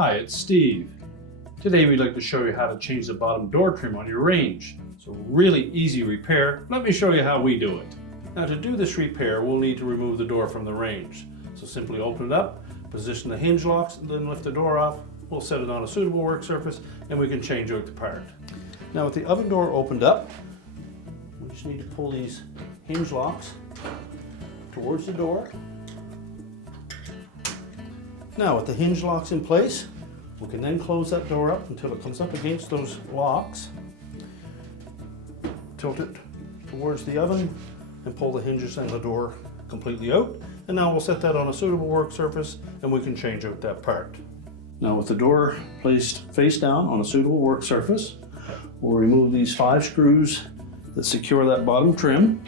Hi, it's Steve. Today we'd like to show you how to change the bottom door trim on your range. It's a really easy repair. Let me show you how we do it. Now to do this repair, we'll need to remove the door from the range. So simply open it up, position the hinge locks, and then lift the door off. We'll set it on a suitable work surface and we can change out the part. Now with the oven door opened up, we just need to pull these hinge locks towards the door. Now with the hinge locks in place, we can then close that door up until it comes up against those locks. Tilt it towards the oven and pull the hinges and the door completely out. And now we'll set that on a suitable work surface and we can change out that part. Now with the door placed face down on a suitable work surface, we'll remove these 5 screws that secure that bottom trim.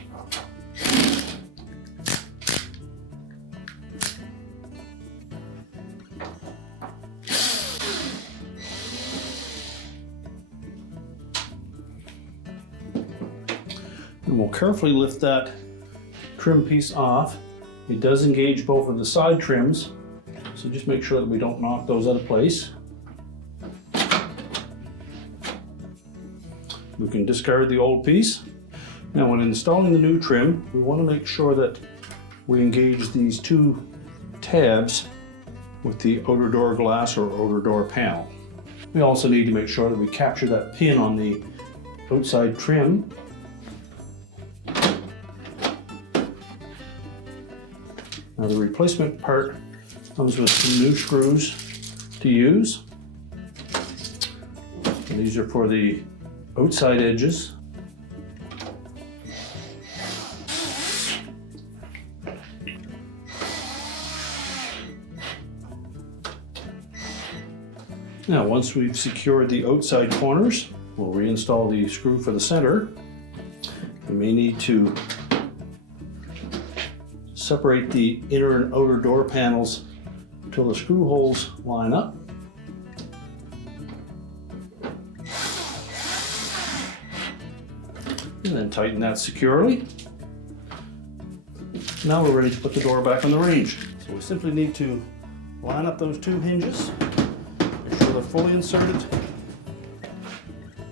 And we'll carefully lift that trim piece off. It does engage both of the side trims, so just make sure that we don't knock those out of place. We can discard the old piece. Now when installing the new trim, we want to make sure that we engage these 2 tabs with the outer door glass or outer door panel. We also need to make sure that we capture that pin on the outside trim. Now the replacement part comes with some new screws to use. And these are for the outside edges. Now once we've secured the outside corners, we'll reinstall the screw for the center. We may need to separate the inner and outer door panels until the screw holes line up. And then tighten that securely. Now we're ready to put the door back on the range. So we simply need to line up those 2 hinges, make sure they're fully inserted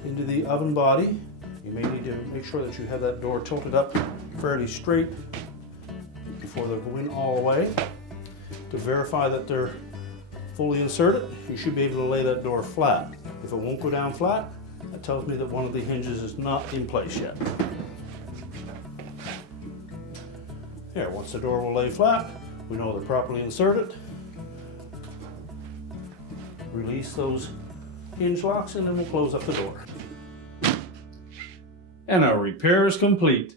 into the oven body. You may need to make sure that you have that door tilted up fairly straight before they go in all the way. To verify that they're fully inserted, you should be able to lay that door flat. If it won't go down flat, that tells me that one of the hinges is not in place yet. There, once the door will lay flat, we know they're properly inserted. Release those hinge locks and then we'll close up the door. And our repair is complete.